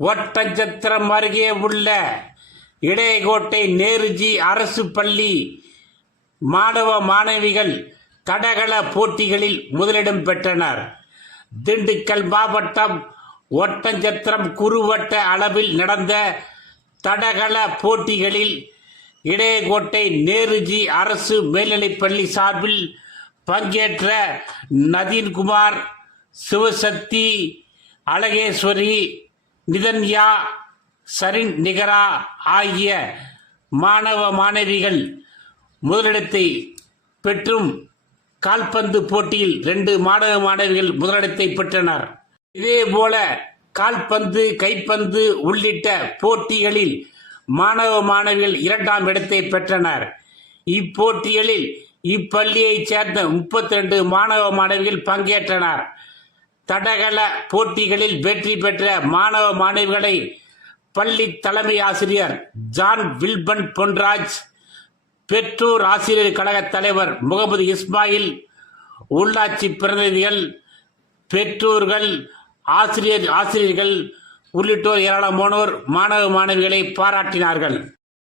ஒட்டஞ்சத்திரம் அருகே உள்ள இடையகோட்டை நேருஜி அரசு பள்ளி மாணவ மாணவிகள் தடகள போட்டிகளில் முதலிடம் பெற்றனர். திண்டுக்கல் மாவட்டம் ஒட்டஞ்சத்திரம் குறுவட்ட அளவில் நடந்த தடகள போட்டிகளில் இடையகோட்டை நேருஜி அரசு மேல்நிலைப்பள்ளி சார்பில் பங்கேற்ற நதீன்குமார் சிவசக்தி அழகேஸ்வரி நிதன்யா சரின் நிகரா ஆகிய மாணவ மாணவிகள் முதலிடத்தை பெற்றும் கால்பந்து போட்டியில் ரெண்டு மாணவ மாணவிகள் முதலிடத்தை பெற்றனர். இதேபோல கால்பந்து கைப்பந்து உள்ளிட்ட போட்டிகளில் மாணவ மாணவிகள் இரண்டாம் இடத்தை பெற்றனர். இப்போட்டிகளில் இப்பள்ளியைச் சேர்ந்த முப்பத்தி ரெண்டு மாணவ மாணவிகள் பங்கேற்றனர். தடகள போட்டிகளில் வெற்றி பெற்ற மாணவ மாணவிகளை பள்ளி தலைமை ஆசிரியர் ஜான் வில்பன் பொன்ராஜ் பெற்றோர் ஆசிரியர் கழக தலைவர் முகமது இஸ்மாயில் உள்ளாட்சி பிரதிநிதிகள் பெற்றோர்கள் ஆசிரியர் ஆசிரியர்கள் உள்ளிட்டோர் ஏராளமானோர் மாணவ மாணவிகளை பாராட்டினார்கள்.